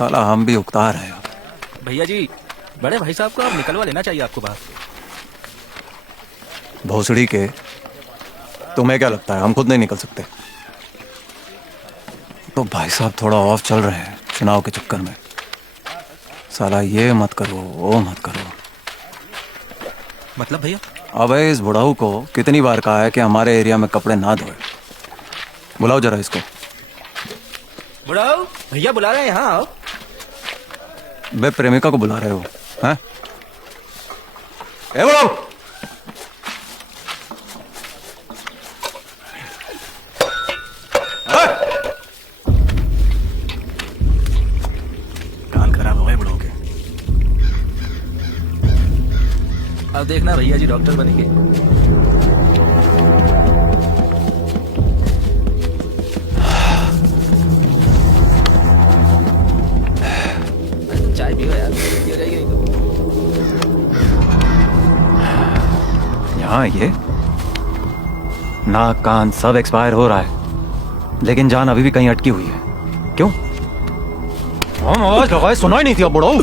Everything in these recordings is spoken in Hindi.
साला हम भी उकता रहे हैं। भैया जी, बड़े भाई साहब को अब निकलवा लेना चाहिए आपको बाहर। भोसड़ी के, तुम्हें क्या लगता है हम खुद नहीं निकल सकते? तो भाई साहब थोड़ा ऑफ चल रहे हैं चुनाव के चक्कर में। साला ये मत करो वो मत करो। मतलब भैया? अबे इस बुढ़ाऊ को कितनी बार कहा है कि हमारे एरिया में कपड़े ना धोए। बुलाओ जरा इसको। बुलाओ, भैया बुला रहे हैं, यहाँ आओ। बे प्रेमिका को बुला रहे हो हैं? ए बुलाओ। कान खराब हो गए बुढ़ाऊ के। अब देखना भैया जी डॉक्टर बनेंगे। चाय पियो यार, पियो जाएगी नहीं तो। यहाँ ये नाक कान सब एक्सपायर हो रहा है, लेकिन जान अभी भी कहीं अटकी हुई है। क्यों? हम आवाज लगाए सुनाई नहीं थी अब बुढ़ाऊ?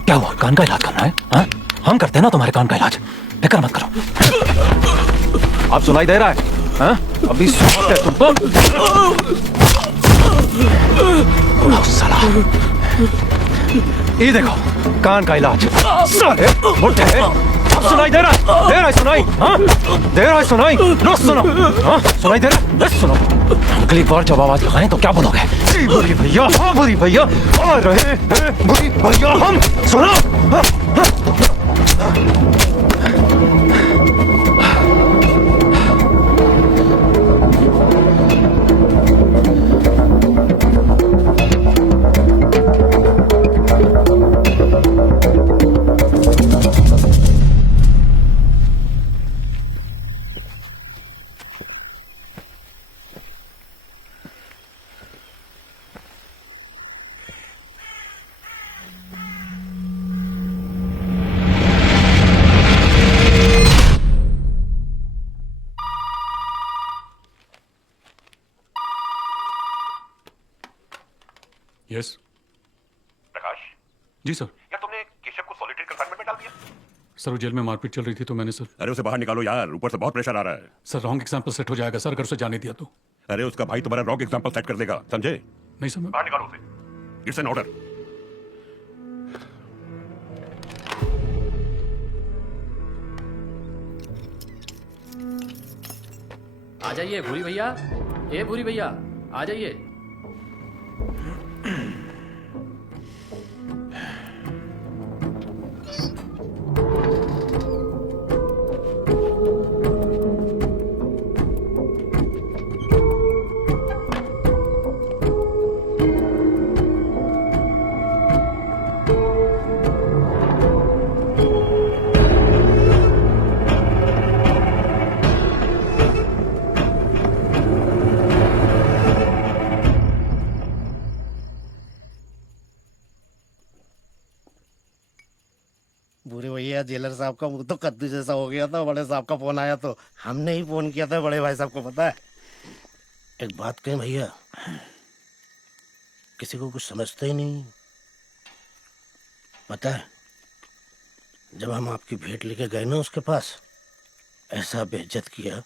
क्या हुआ? कान का इलाज करना है? हाँ? हम करते हैं ना तुम्हारे कान का इलाज, फिक्र मत करो। अब सुनाई दे रहा है? हाँ? अभी सुनते हैं तुमको। साला ये देखो कान का इलाज। साले मोटे अब सुनाई दे रहा है? दे रहा है सुनाई? हाँ? दे रहा है सुनाई? लो सुनो। हाँ? सुनाई दे रहा है? बस सुनो। अगली बार जब आवाज लगाएं तो क्या बोलोगे? बुरी भैया, हाँ बुरी भैया आ रहे हैं, बुरी भैया हम। सुनो। हाँ? Yes Prakash ji sir. यार तुमने केशव को सॉलिटरी कंफाइनमेंट में डाल दिया। सर वो जेल में मारपीट चल रही थी तो मैंने सर। अरे उसे बाहर निकालो यार, ऊपर से बहुत प्रेशर आ रहा है। सर रॉन्ग एग्जाम्पल सेट हो जाएगा सर अगर उसे जाने दिया तो। अरे उसका भाई तुम्हारा रॉन्ग एग्जांपल सेट कर देगा, समझे? नहीं सर मैं। बाहर निकालो उसे, इट्स एन ऑर्डर। आ जाइए भूरी भैया, ए भूरी भैया आ जाइए। बुरे भैया जेलर साहब का मुंह तो कद्दू जैसा हो गया था। बड़े साहब का फोन आया तो हमने ही फोन किया था बड़े भाई साहब को, पता है। एक बात कहें भैया, किसी को कुछ समझते ही नहीं। पता है जब हम आपकी भेंट लेके गए ना उसके पास, ऐसा बेइज्जत किया,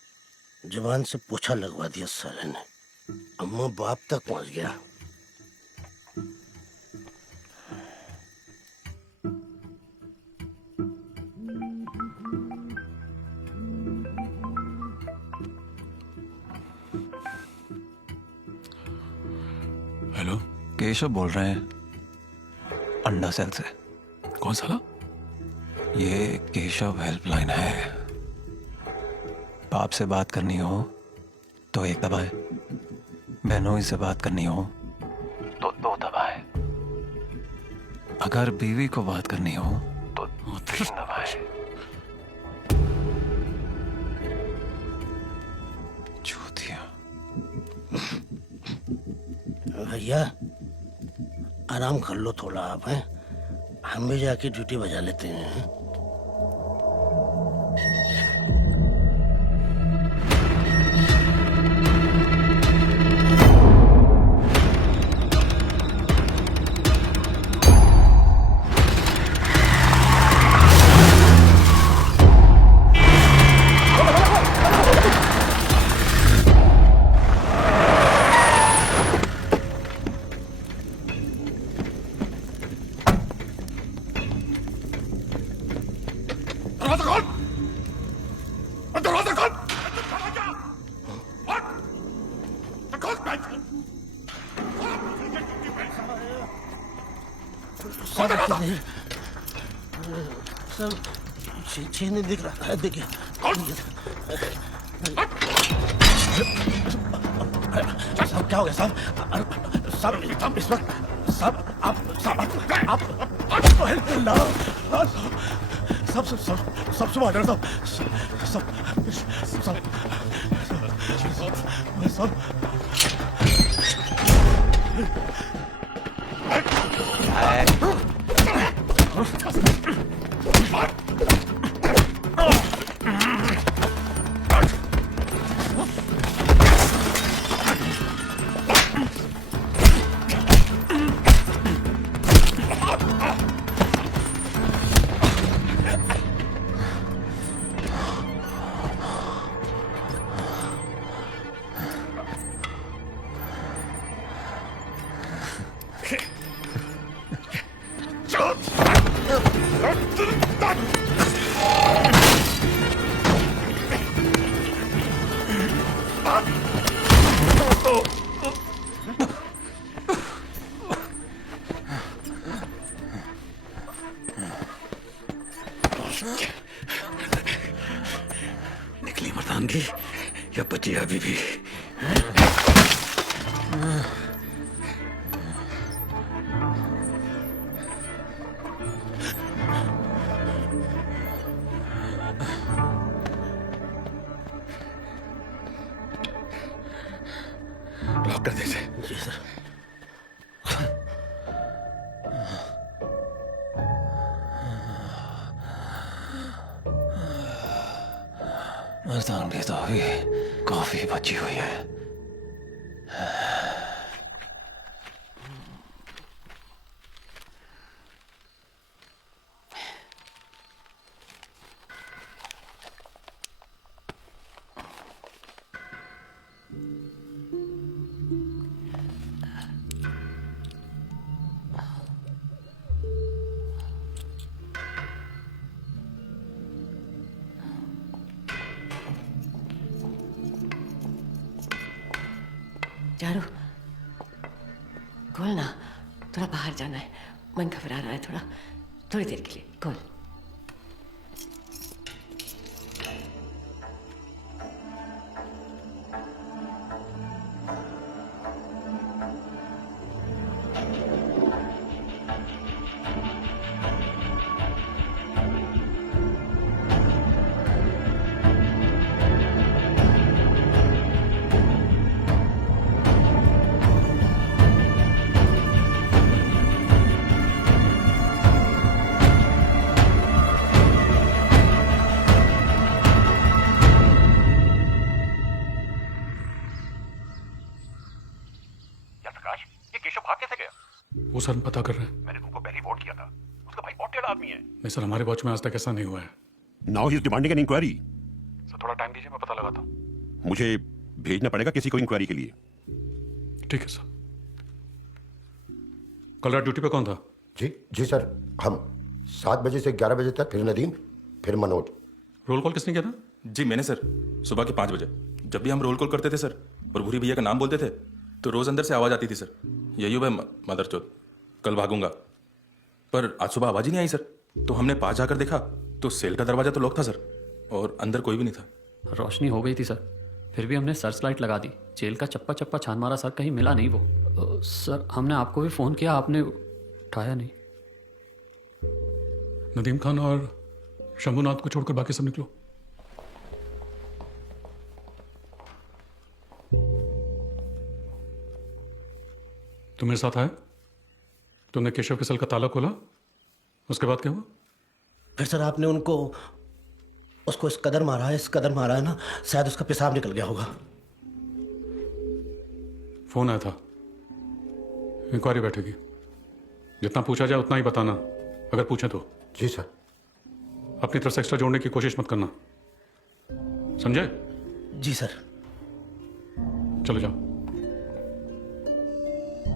जुबान से पोछा लगवा दिया साले ने। अम्मा बाप तक पहुंच गया। हेलो केशव बोल रहे हैं अंडा सेल से। कौन सा? ये केशव हेल्पलाइन है। बाप से बात करनी हो तो एक दबाए, बहनोई से बात करनी हो तो दो दबाए, अगर बीवी को बात करनी हो तो तीन दबाए। चूतिया। भैया आराम कर लो थोड़ा आप, हैं? हम भी जाके ड्यूटी बजा लेते हैं। सर सर छीन नहीं दिख रहा है, देखिए साहब क्या हो गया साहब? साहब इस वक्त साहब आप सब सुबह आ जाना सब निकली मर्दानगी या बची अभी भी? लॉक कर दे इसे। जी सर। मर्दानगी तो अभी काफी बची हुई है। चारू खोल ना, थोड़ा बाहर जाना है, मन घबरा रहा है थोड़ा, थोड़ी देर के लिए खोल। वो सर पता कर रहे हैं। मैंने तुमको पहले ही वॉर्न किया था, उसका भाई बहुत टेढ़ा आदमी है। नहीं सर, हमारे वॉच में आज तक ऐसा नहीं हुआ है। Now he is demanding an inquiry. Sir थोड़ा टाइम दीजिए, मैं पता लगाता हूँ। मुझे भेजना पड़ेगा किसी को इंक्वायरी के लिए। ठीक है सर। कल रात ड्यूटी पे कौन था? जी सर, हम 7 बजे से 11 बजे तक, फिर नदीम, फिर मनोज। रोल कॉल किसने किया था? जी मैंने सर, सुबह के 5 बजे। जब भी हम रोल कॉल करते थे सर और भूरी भैया का नाम बोलते थे तो रोज अंदर से आवाज आती थी सर, यही भाई मदरचोद, कल भागूंगा। पर आज सुबह आवाज ही नहीं आई सर। तो हमने पास जाकर देखा तो सेल का दरवाजा तो लॉक था सर और अंदर कोई भी नहीं था। रोशनी हो गई थी सर, फिर भी हमने सर्च लाइट लगा दी। जेल का चप्पा चप्पा छान मारा सर, कहीं मिला नहीं वो। सर हमने आपको भी फ़ोन किया, आपने उठाया नहीं। नदीम खान और शंभुनाथ को छोड़कर बाकी सब निकलो। तुम मेरे साथ आए, तुमने केशव के सेल का ताला खोला, उसके बाद क्या हुआ? फिर सर आपने उसको इस कदर मारा है ना, शायद उसका पेशाब निकल गया होगा। फोन आया था, इंक्वायरी बैठेगी, जितना पूछा जाए उतना ही बताना, अगर पूछे तो। जी सर। अपनी तरफ से एक्स्ट्रा जोड़ने की कोशिश मत करना, समझे? जी सर। चलो जाओ।